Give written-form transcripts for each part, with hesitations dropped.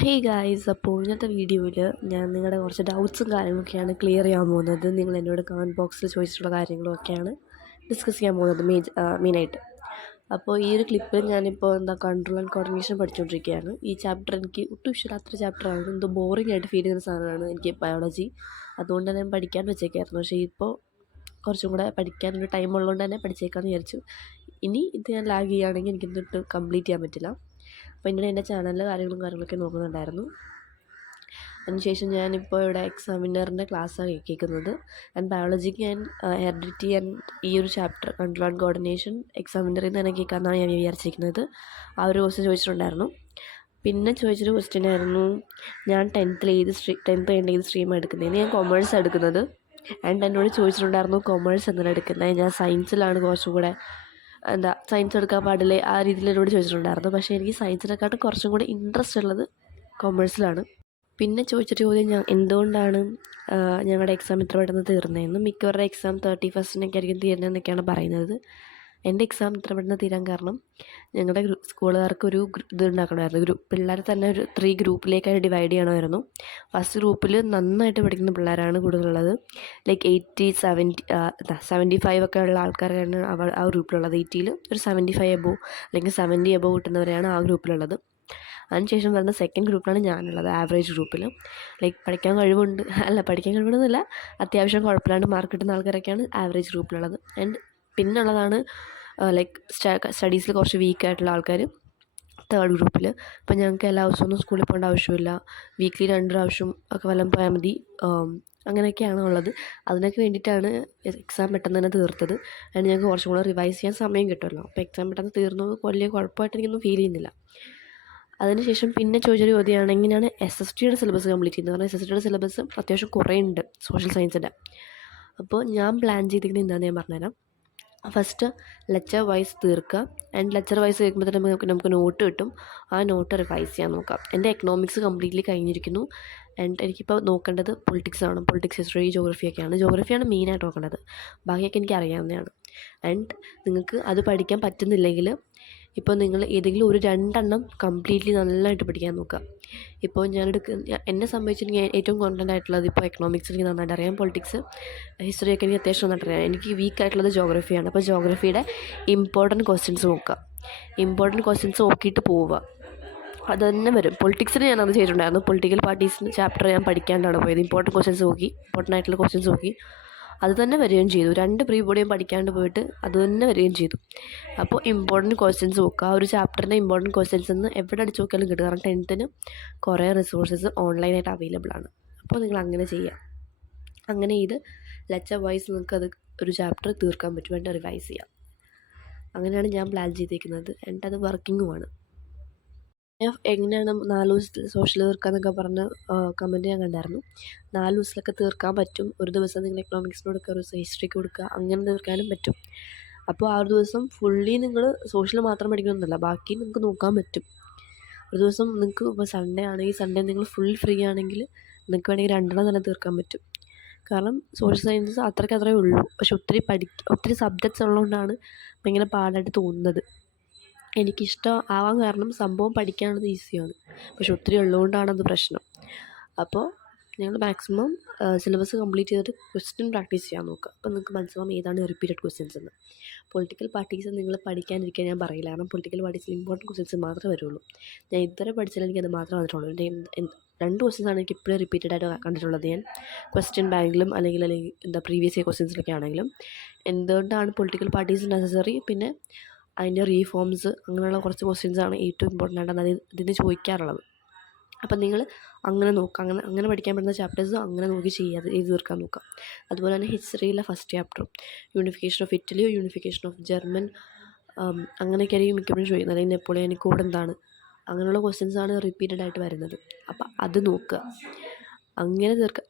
Hey guys, അപ്പോൾ ഇന്നത്തെ വീഡിയോയിൽ ഞാൻ നിങ്ങളുടെ കുറച്ച് ഡൗട്ട്സും കാര്യങ്ങളൊക്കെയാണ് ക്ലിയർ ചെയ്യാൻ പോകുന്നത്. നിങ്ങൾ എന്നോട് കമൻറ്റ് ബോക്സിൽ ചോദിച്ചിട്ടുള്ള കാര്യങ്ങളൊക്കെയാണ് ഡിസ്കസ് ചെയ്യാൻ പോകുന്നത് മെയിനായിട്ട്. അപ്പോൾ ഈ ഒരു ക്ലിപ്പിൽ ഞാനിപ്പോൾ കൺട്രോൾ ആൻഡ് കോർഡിനേഷൻ പഠിച്ചുകൊണ്ടിരിക്കുകയാണ്. ഈ ചാപ്റ്റർ എനിക്ക് ഒട്ടും ഇഷ്ടമില്ലാത്തൊരു ചാപ്റ്ററാണ്. എന്തോ ബോറിംഗ് ആയിട്ട് ഫീൽ ചെയ്യുന്ന സാധനമാണ് എനിക്ക് ബയോളജി. അതുകൊണ്ട് തന്നെ ഞാൻ പഠിക്കാൻ വെച്ചേക്കായിരുന്നു. പക്ഷേ ഇപ്പോൾ കുറച്ചും കൂടെ പഠിക്കാനൊരു ടൈം ഉള്ളതുകൊണ്ട് തന്നെ പഠിച്ചേക്കാമെന്ന് വിചാരിച്ചു. ഇനി ഇത് ഞാൻ ലാഗ് ചെയ്യുകയാണെങ്കിൽ എനിക്കിന്നിട്ട് കംപ്ലീറ്റ് ചെയ്യാൻ പറ്റില്ല. അപ്പോൾ ഇന്നലെ എൻ്റെ ചാനലിൽ കാര്യങ്ങളൊക്കെ നോക്കുന്നുണ്ടായിരുന്നു. അതിനുശേഷം ഞാനിപ്പോൾ ഇവിടെ എക്സാമിനറിൻ്റെ ക്ലാസ്സാണ് കേൾക്കുന്നത്. ആൻഡ് ബയോളജിക്ക് ഞാൻ ഹെറിഡിറ്റി ആൻഡ് ഈ ഒരു ചാപ്റ്റർ കൺട്രോൾ ആൻഡ് കോർഡിനേഷൻ എക്സാമിനറിൽ നിന്ന് തന്നെ കേൾക്കാമെന്നാണ് ഞാൻ വിചാരിച്ചിരിക്കുന്നത്. ആ ഒരു ക്വസ്റ്റ്യൻ ചോദിച്ചിട്ടുണ്ടായിരുന്നു. പിന്നെ ചോദിച്ചൊരു ക്വസ്റ്റ്യൻ ആയിരുന്നു, ഞാൻ ടെൻത്ത് കഴിഞ്ഞ ഏത് സ്ട്രീമാണ് എടുക്കുന്നതെന്ന്. ഞാൻ കൊമേഴ്സ് എടുക്കുന്നത്. ആൻഡ് എന്നോട് ചോദിച്ചിട്ടുണ്ടായിരുന്നു കൊമേഴ്സ് എന്തിനാണ് എടുക്കുന്നത്, ഞാൻ സയൻസിലാണ് കുറച്ചും കൂടെ സയൻസ് എടുക്കാൻ പാടില്ലേ, ആ രീതിയിൽ എന്നോട് ചോദിച്ചിട്ടുണ്ടായിരുന്നു. പക്ഷേ എനിക്ക് സയൻസിനെക്കാട്ടും കുറച്ചും കൂടി ഇൻട്രസ്റ്റ് ഉള്ളത് കൊമേഴ്സിലാണ്. പിന്നെ ചോദിച്ചൊരു ചോദ്യം, എന്തുകൊണ്ടാണ് ഞങ്ങളുടെ എക്സാം ഇത്ര പെട്ടെന്ന് തീർന്നതെന്ന്. മിക്കവരുടെ എക്സാം 31st ആയിരിക്കും തീരുന്നതെന്നൊക്കെയാണ് പറയുന്നത്. എൻ്റെ എക്സാം ഇത്ര പെട്ടെന്ന് തീരാൻ കാരണം ഞങ്ങളുടെ സ്കൂളുകാർക്ക് ഒരു ഇത് ഉണ്ടാക്കണമായിരുന്നു. പിള്ളേരെ തന്നെ ഒരു 3 ഗ്രൂപ്പിലേക്കായിട്ട് ഡിവൈഡ് ചെയ്യണമായിരുന്നു. ഫസ്റ്റ് ഗ്രൂപ്പിൽ നന്നായിട്ട് പഠിക്കുന്ന പിള്ളേരാണ് കൂടുതലുള്ളത്. ലൈക്ക് 75 ഒക്കെ ഉള്ള ആൾക്കാരാണ് ആ ഗ്രൂപ്പിലുള്ളത്. 80ൽ ഒരു 75 എബോവ് അല്ലെങ്കിൽ 70 എബോവ് കിട്ടുന്നവരെയാണ് ആ ഗ്രൂപ്പിലുള്ളത്. അതിനുശേഷം വരുന്ന സെക്കൻഡ് ഗ്രൂപ്പിലാണ് ഞാനുള്ളത്, ആവറേജ് ഗ്രൂപ്പിൽ. ലൈക്ക് പഠിക്കാൻ കഴിവുണ്ടെന്നല്ല, അത്യാവശ്യം കുഴപ്പമില്ലാണ്ട് മാർക്ക് കിട്ടുന്ന ആൾക്കാരൊക്കെയാണ് ആവറേജ് ഗ്രൂപ്പിലുള്ളത്. ആൻഡ് പിന്നുള്ളതാണ് ലൈക്ക് സ്റ്റഡീസിൽ കുറച്ച് വീക്കായിട്ടുള്ള ആൾക്കാർ തേർഡ് ഗ്രൂപ്പിൽ. അപ്പം ഞങ്ങൾക്ക് എല്ലാ ദിവസവും സ്കൂളിൽ പോകേണ്ട ആവശ്യമില്ല. വീക്ക്ലി 2 പ്രാവശ്യം ഒക്കെ വല്ലതും പോയാൽ മതി. അങ്ങനെയൊക്കെയാണ് ഉള്ളത്. അതിനൊക്കെ വേണ്ടിയിട്ടാണ് എക്സാം പെട്ടെന്ന് തന്നെ തീർത്തത്. അതിന് ഞങ്ങൾക്ക് കുറച്ചും കൂടെ റിവൈസ് ചെയ്യാൻ സമയം കിട്ടുമല്ലോ. അപ്പോൾ എക്സാം പെട്ടെന്ന് തീർന്നത് വലിയ കുഴപ്പമായിട്ട് എനിക്കൊന്നും ഫീൽ ചെയ്യുന്നില്ല. അതിനുശേഷം പിന്നെ ചോദിച്ചൊരു ചോദ്യമാണ്, എങ്ങനെയാണ് SSTയുടെ സിലബസ് കംപ്ലീറ്റ് ചെയ്യുന്നത്. കാരണം SSTയുടെ സിലബസ് അത്യാവശ്യം കുറേ ഉണ്ട് സോഷ്യൽ സയൻസിൻ്റെ. അപ്പോൾ ഞാൻ പ്ലാൻ ചെയ്തിരിക്കുന്നത് എന്താണെന്ന് ഞാൻ പറഞ്ഞുതരാം. ഫസ്റ്റ് ലെക്ചർ വൈസ് തീർക്കുക. ആൻഡ് ലെക്ചർ വൈസ് കേൾക്കുമ്പോൾ തന്നെ നമുക്ക് നോട്ട് കിട്ടും. ആ നോട്ട് റിവൈസ് ചെയ്യാൻ നോക്കാം. എൻ്റെ എക്കണോമിക്സ് കംപ്ലീറ്റ്ലി കഴിഞ്ഞിരിക്കുന്നു. ആൻഡ് എനിക്കിപ്പോൾ നോക്കേണ്ടത് പൊളിറ്റിക്സാണ്. Politics, history, ജോഗ്രഫിയൊക്കെയാണ്. ജോഗ്രഫിയാണ് മെയിനായിട്ട് നോക്കേണ്ടത്. ബാക്കിയൊക്കെ എനിക്ക് അറിയാവുന്നതാണ്. ആൻഡ് നിങ്ങൾക്ക് അത് പഠിക്കാൻ പറ്റുന്നില്ലെങ്കിൽ ഇപ്പോൾ നിങ്ങൾ ഏതെങ്കിലും ഒരു 2 എണ്ണം കംപ്ലീറ്റ്ലി നല്ലതായിട്ട് പഠിക്കാൻ നോക്കുക. ഇപ്പോൾ എന്നെ സംബന്ധിച്ചിട്ടുണ്ടെങ്കിൽ ഏറ്റവും കോൺഫിഡൻ്റ് ആയിട്ടുള്ളത് ഇപ്പോൾ എക്കണോമിക്സ് എനിക്ക് നന്നായിട്ട് അറിയാം. പൊളിറ്റിക്സ്, ഹിസ്റ്ററിയൊക്കെ എനിക്ക് അത്യാവശ്യം നന്നായിട്ട് അറിയാം. എനിക്ക് വീക്കായിട്ടുള്ളത് ജോഗ്രഫിയാണ്. അപ്പോൾ ജോഗ്രഫിയുടെ ഇമ്പോർട്ടൻറ്റ് ക്വസ്റ്റ്യൻസ് നോക്കുക. ഇമ്പോർട്ടൻറ്റ് ക്വസ്റ്റ്യൻസ് നോക്കിയിട്ട് പോവുക. അത് തന്നെ വരും. പൊളിറ്റിക്സിന് ഞാനത് ചെയ്തിട്ടുണ്ടായിരുന്നു. പൊളിറ്റിക്കൽ പാർട്ടീസിന് ചാപ്റ്റർ ഞാൻ പഠിക്കാണ്ടാണ് പോയത്. ഇമ്പോർട്ടൻ്റ് ആയിട്ടുള്ള ക്വസ്റ്റ്യൻസ് നോക്കി അത് തന്നെ വരികയും ചെയ്തു. 2 പ്രീ ബോർഡ് ഞാൻ പഠിക്കാണ്ട് പോയിട്ട് അത് തന്നെ വരികയും ചെയ്തു. അപ്പോൾ ഇമ്പോർട്ടൻറ്റ് ക്വസ്റ്റ്യൻസ് നോക്കുക. ആ ഒരു ചാപ്റ്ററിൻ്റെ ഇമ്പോർട്ടൻറ്റ് ക്വസ്റ്റ്യൻസ് എന്ന് എവിടെ അടിച്ച് നോക്കിയാലും കിട്ടും. കാരണം 10th കുറേ റിസോഴ്സസ് ഓൺലൈനായിട്ട് അവൈലബിൾ ആണ്. അപ്പോൾ നിങ്ങൾ അങ്ങനെ ചെയ്യുക. അങ്ങനെ ചെയ്ത് ലെക്ചർ വൈസ് നിങ്ങൾക്കത് ഒരു ചാപ്റ്റർ തീർക്കാൻ പറ്റും. വേണ്ട റിവൈസ് ചെയ്യാം. അങ്ങനെയാണ് ഞാൻ പ്ലാൻ ചെയ്തേക്കുന്നത്. എൻ്റെ അത് വർക്കിങ്ങുമാണ്. എങ്ങനെയാണ് 4 ദിവസത്തിൽ സോഷ്യൽ തീർക്കാമെന്നൊക്കെ പറഞ്ഞ് കമൻറ്റ് ഞാൻ കണ്ടായിരുന്നു. 4 ദിവസത്തിലൊക്കെ തീർക്കാൻ പറ്റും. ഒരു ദിവസം നിങ്ങൾ എക്കണോമിക്സിന് കൊടുക്കുക, ഒരു ദിവസം ഹിസ്റ്ററിക്ക് കൊടുക്കുക, അങ്ങനെ തീർക്കാനും പറ്റും. അപ്പോൾ ആ ഒരു ദിവസം ഫുള്ളി നിങ്ങൾ സോഷ്യൽ മാത്രം പഠിക്കണമെന്നല്ല, ബാക്കി നിങ്ങൾക്ക് നോക്കാൻ പറ്റും. ഒരു ദിവസം നിങ്ങൾക്ക് ഇപ്പോൾ സൺഡേ ആണെങ്കിൽ സൺഡേ നിങ്ങൾ ഫുൾ ഫ്രീ ആണെങ്കിൽ നിങ്ങൾക്ക് വേണമെങ്കിൽ 2 തന്നെ തീർക്കാൻ പറ്റും. കാരണം സോഷ്യൽ സയൻസസ് അത്രേ ഉള്ളൂ. പക്ഷെ ഒത്തിരി സബ്ജക്ട്സ് ഉള്ളതുകൊണ്ടാണ് ഭയങ്കര പാടായിട്ട് തോന്നുന്നത്. എനിക്കിഷ്ടം ആവാൻ കാരണം സംഭവം പഠിക്കാനുള്ളത് ഈസിയാണ്. പക്ഷെ ഒത്തിരി ഉള്ളതുകൊണ്ടാണ് അത് പ്രശ്നം. അപ്പോൾ നിങ്ങൾ മാക്സിമം സിലബസ് കംപ്ലീറ്റ് ചെയ്തിട്ട് ക്വസ്റ്റ്യൻ പ്രാക്ടീസ് ചെയ്യാൻ നോക്കുക. അപ്പോൾ നിങ്ങൾക്ക് മനസ്സിലാവും ഏതാണ് റിപ്പീറ്റഡ് ക്വസ്റ്റ്യൻസ് എന്ന്. പൊളിറ്റിക്കൽ പാർട്ടീസ് നിങ്ങൾ പഠിക്കാനിരിക്കാൻ ഞാൻ പറയില്ല. കാരണം പൊളിറ്റിക്കൽ പാർട്ടീസിൽ ഇമ്പോർട്ടൻറ്റ് ക്വസ്റ്റ്യൻസ് മാത്രമേ വരുള്ളൂ. ഞാൻ ഇതുവരെ പഠിച്ചാൽ എനിക്കത് മാത്രമേ വന്നിട്ടുള്ളൂ. എൻ്റെ 2 ക്വസ്റ്റ്യൻസാണ് എനിക്ക് ഇപ്പോഴും റിപ്പീറ്റഡ് ആയിട്ട് കണ്ടിട്ടുള്ളത്. ഞാൻ ക്വസ്റ്റ്യൻ ബാങ്കിലും അല്ലെങ്കിൽ പ്രീവിയസ് ഇയർ ക്വസ്റ്റ്യൻസിലൊക്കെ ആണെങ്കിലും. എന്തുകൊണ്ടാണ് പൊളിറ്റിക്കൽ പാർട്ടീസ് നെസസറി, പിന്നെ അതിൻ്റെ റീഫോംസ്, അങ്ങനെയുള്ള കുറച്ച് ക്വസ്റ്റ്യൻസാണ് ഏറ്റവും ഇമ്പോർട്ടൻ്റ് ആയിട്ട് ഇതിന് ചോദിക്കാറുള്ളത്. അപ്പം നിങ്ങൾ അങ്ങനെ നോക്കുക. അങ്ങനെ പഠിക്കാൻ പറ്റുന്ന ചാപ്റ്റേഴ്സ് അങ്ങനെ നോക്കി ചെയ്ത് തീർക്കാൻ നോക്കുക. അതുപോലെ തന്നെ ഹിസ്റ്ററിയിലെ ഫസ്റ്റ് ചാപ്റ്ററും unification of Italy, unification of German, അങ്ങനെയൊക്കെ ആയിരിക്കും മിക്കപ്പോഴും ചോദിക്കുന്നത്. അല്ലെങ്കിൽ നെപ്പോളിയനിക് കോഡ് എന്താണ്, അങ്ങനെയുള്ള ക്വസ്റ്റ്യൻസാണ് റിപ്പീറ്റഡ് ആയിട്ട് വരുന്നത്. അപ്പം അത് നോക്കുക.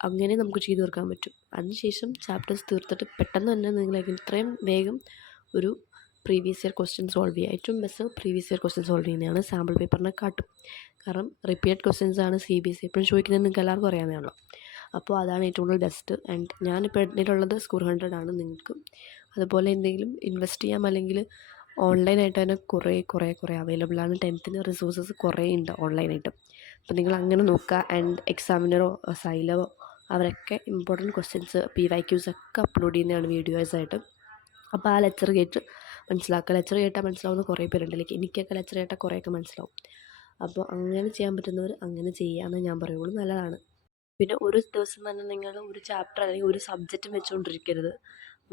അങ്ങനെ നമുക്ക് ചെയ്ത് തീർക്കാൻ പറ്റും. അതിനുശേഷം ചാപ്റ്റേഴ്സ് തീർത്തിട്ട് പെട്ടെന്ന് തന്നെ നിങ്ങൾ എത്രയും വേഗം ഒരു പ്രീവിയസ് ഇയർ ക്വസ്റ്റ്യൻ സോൾവ് ചെയ്യുക. ഏറ്റവും best previous year question solve ചെയ്യുന്നതാണ് സാമ്പിൾ പേപ്പറിനെ കാട്ടും. കാരണം റിപ്പീറ്റഡ് ക്വസ്റ്റ്യൻസാണ് CBSE എപ്പോഴും ചോദിക്കുന്നത്, നിങ്ങൾക്ക് എല്ലാവർക്കും അറിയാവുന്നതാണല്ലോ. അപ്പോൾ അതാണ് ഏറ്റവും കൂടുതൽ ബെസ്റ്റ്. ആൻഡ് ഞാനിപ്പോൾ എടുത്തിട്ടുള്ളത് സ്കോർ 100 ആണ്. നിങ്ങൾക്ക് അതുപോലെ എന്തെങ്കിലും ഇൻവെസ്റ്റ് ചെയ്യാം, അല്ലെങ്കിൽ ഓൺലൈനായിട്ട് തന്നെ കുറേ അവൈലബിൾ ആണ്. 10th റിസോഴ്സസ് കുറേ ഉണ്ട് ഓൺലൈനായിട്ട്. അപ്പോൾ നിങ്ങൾ അങ്ങനെ നോക്കുക. ആൻഡ് എക്സാമിനറോ സൈലവോ അവരൊക്കെ ഇമ്പോർട്ടൻറ്റ് ക്വസ്റ്റ്യൻസ് PYQs ഒക്കെ അപ്ലോഡ് ചെയ്യുന്നതാണ് വീഡിയോസായിട്ട്. അപ്പോൾ ആ ലെക്ചർ കേട്ട് മനസ്സിലാക്കുക. ലെക്ചർ കേട്ടാൽ മനസ്സിലാവുന്ന കുറേ പേരുണ്ട്. ലൈക്ക് എനിക്കൊക്കെ ലെക്ചർ കേട്ടാൽ കുറേയൊക്കെ മനസ്സിലാവും. അപ്പോൾ അങ്ങനെ ചെയ്യാൻ പറ്റുന്നവർ അങ്ങനെ ചെയ്യാമെന്ന് ഞാൻ പറയുള്ളൂ, നല്ലതാണ്. പിന്നെ ഒരു ദിവസം തന്നെ നിങ്ങൾ ഒരു ചാപ്റ്റർ അല്ലെങ്കിൽ ഒരു സബ്ജക്റ്റും വെച്ചുകൊണ്ടിരിക്കരുത്.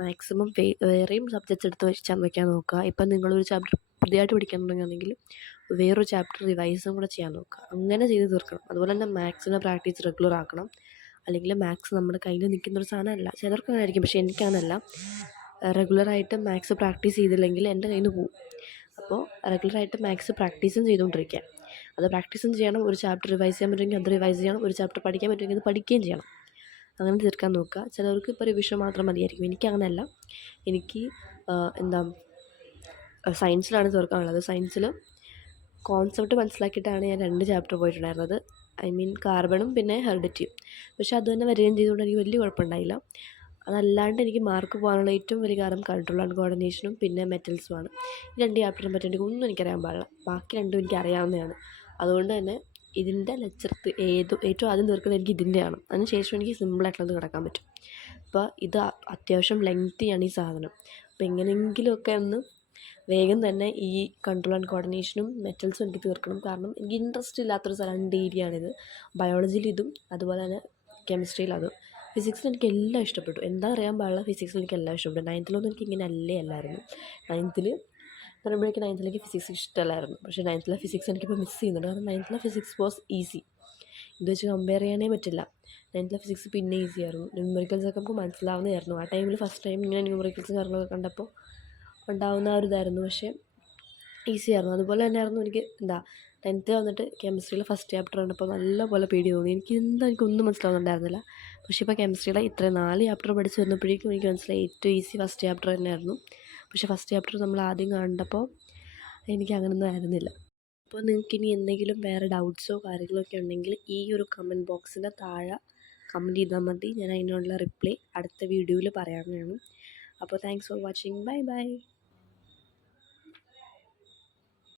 മാക്സിമം വേറെയും സബ്ജക്റ്റ്സ് എടുത്ത് വയ്ക്കാൻ നോക്കുക. ഇപ്പം നിങ്ങളൊരു ചാപ്റ്റർ പുതിയതായിട്ട് പഠിക്കാൻ തുടങ്ങുകയാണെങ്കിൽ വേറൊരു ചാപ്റ്റർ റിവൈസും കൂടെ ചെയ്യാൻ നോക്കുക. അങ്ങനെ ചെയ്ത് തീർക്കണം. അതുപോലെ തന്നെ മാത്സിൻ്റെ പ്രാക്ടീസ് റെഗുലർ ആക്കണം. അല്ലെങ്കിൽ മാത്സ് നമ്മുടെ കയ്യിൽ നിൽക്കുന്നൊരു സാധനമല്ല. ചിലർക്ക് അങ്ങനെ ആയിരിക്കും, പക്ഷേ എനിക്കങ്ങനല്ല. റെഗുലറായിട്ട് മാത്സ് പ്രാക്ടീസ് ചെയ്തില്ലെങ്കിൽ എൻ്റെ കയ്യിൽ നിന്ന് പോവും. അപ്പോൾ റെഗുലറായിട്ട് മാത്സ് പ്രാക്ടീസും ചെയ്തുകൊണ്ടിരിക്കുക. അത് പ്രാക്ടീസും ചെയ്യണം. ഒരു ചാപ്റ്റർ റിവൈസ് ചെയ്യാൻ പറ്റുമെങ്കിൽ അത് റിവൈസ് ചെയ്യണം. ഒരു ചാപ്റ്റർ പഠിക്കാൻ പറ്റുമെങ്കിൽ അത് പഠിക്കുകയും ചെയ്യണം. അങ്ങനെ തീർക്കാൻ നോക്കുക. ചിലർക്ക് ഇപ്പോൾ റിവിഷൻ മാത്രം മതിയായിരിക്കും. എനിക്കങ്ങനെയല്ല. എനിക്ക് എന്താ സയൻസിലാണ് തീർക്കാനുള്ളത്. സയൻസിൽ കോൺസെപ്റ്റ് മനസ്സിലാക്കിയിട്ടാണ് ഞാൻ 2 ചാപ്റ്റർ പോയിട്ടുണ്ടായിരുന്നത്. ഐ മീൻ കാർബണും പിന്നെ ഹെറിഡിറ്റിയും. പക്ഷേ അത് തന്നെ വരികയും ചെയ്തുകൊണ്ട് എനിക്ക് വലിയ കുഴപ്പമുണ്ടായില്ല. അതല്ലാണ്ട് എനിക്ക് മാർക്ക് പോകാനുള്ള ഏറ്റവും വലിയ കാരണം കൺട്രോൾ ആൻഡ് കോർഡിനേഷനും പിന്നെ മെറ്റൽസുമാണ്. ഈ 2 ചാപ്റ്ററിനെ പറ്റി എനിക്ക് ഒന്നും എനിക്കറിയാൻ പാടില്ല. ബാക്കി രണ്ടും എനിക്ക് അറിയാവുന്നതാണ്. അതുകൊണ്ട് തന്നെ ഇതിൻ്റെ ലെക്ചർ ഏറ്റവും ആദ്യം തീർക്കുന്നത് എനിക്ക് ഇതിൻ്റെയാണ്. അതിന് ശേഷം എനിക്ക് സിമ്പിളായിട്ടുള്ളത് കിടക്കാൻ പറ്റും. അപ്പോൾ ഇത് അത്യാവശ്യം ലെങ്തിയാണ് ഈ സാധനം. അപ്പോൾ എങ്ങനെയെങ്കിലുമൊക്കെ ഒന്ന് വേഗം തന്നെ ഈ കൺട്രോൾ ആൻഡ് കോർഡിനേഷനും മെറ്റൽസും എനിക്ക് തീർക്കണം. കാരണം എനിക്ക് ഇൻട്രസ്റ്റ് ഇല്ലാത്തൊരു 2 ഏരിയയാണിത്. ബയോളജിയിൽ ഇതും അതുപോലെ തന്നെ കെമിസ്ട്രിയിൽ അതും. ഫിസിക്സിൽ എനിക്ക് എല്ലാം ഇഷ്ടപ്പെട്ടു. എന്താ അറിയാൻ പാടില്ല, ഫിസിക്സിൽ എനിക്ക് എല്ലാം ഇഷ്ടപ്പെട്ടു. 9th എനിക്ക് ഇങ്ങനെ അല്ലായിരുന്നു. 9th പറയുമ്പോഴേക്കും 9th ഫിസിക്സ് ഇഷ്ടമല്ലായിരുന്നു. പക്ഷേ 9th ഫിസിക്സ് എനിക്കിപ്പോൾ മിസ് ചെയ്യുന്നുണ്ട്. കാരണം 9th ഫിസിക്സ് വാസ് ഈസി. ഇത് വെച്ച് കമ്പയർ ചെയ്യാനേ പറ്റില്ല. 9th ഫിസിക്സ് പിന്നെ ഈസി ആയിരുന്നു. ന്യൂമറിക്കൽസൊക്കെ നമുക്ക് മനസ്സിലാവുന്നതായിരുന്നു. ആ ടൈമിൽ ഫസ്റ്റ് ടൈം ഇങ്ങനെ ന്യൂമറിക്കൽസും കാര്യങ്ങളൊക്കെ കണ്ടപ്പോൾ ഉണ്ടാവുന്ന ഒരു ഇതായിരുന്നു. പക്ഷേ ഈസി ആയിരുന്നു. അതുപോലെ തന്നെയായിരുന്നു എനിക്ക് 10th വന്നിട്ട് കെമിസ്ട്രിയിലെ ഫസ്റ്റ് ചാപ്റ്റർ കണ്ടപ്പോൾ നല്ലപോലെ പേടി തോന്നി. എനിക്കൊന്നും മനസ്സിലാവുന്നുണ്ടായിരുന്നില്ല. പക്ഷേ ഇപ്പോൾ കെമിസ്ട്രിയിലെ ഇത്രയും 4 ചാപ്റ്റർ പഠിച്ച് വന്നപ്പോഴേക്കും എനിക്ക് മനസ്സിലായി ഏറ്റവും ഈസി ഫസ്റ്റ് ചാപ്റ്റർ തന്നെയായിരുന്നു. പക്ഷേ ഫസ്റ്റ് ചാപ്റ്റർ നമ്മൾ ആദ്യം കണ്ടപ്പോൾ എനിക്ക് അങ്ങനെയൊന്നും ആയിരുന്നില്ല. അപ്പോൾ നിങ്ങൾക്കിനി എന്തെങ്കിലും വേറെ ഡൗട്ട്സോ കാര്യങ്ങളൊക്കെ ഉണ്ടെങ്കിൽ ഈ ഒരു കമൻറ്റ് ബോക്സിൻ്റെ താഴെ കമൻറ്റ് ചെയ്താൽ മതി. ഞാൻ അതിനുള്ള റിപ്ലൈ അടുത്ത വീഡിയോയിൽ പറയാവുന്നതാണ്. അപ്പോൾ thanks for watching. Bye bye.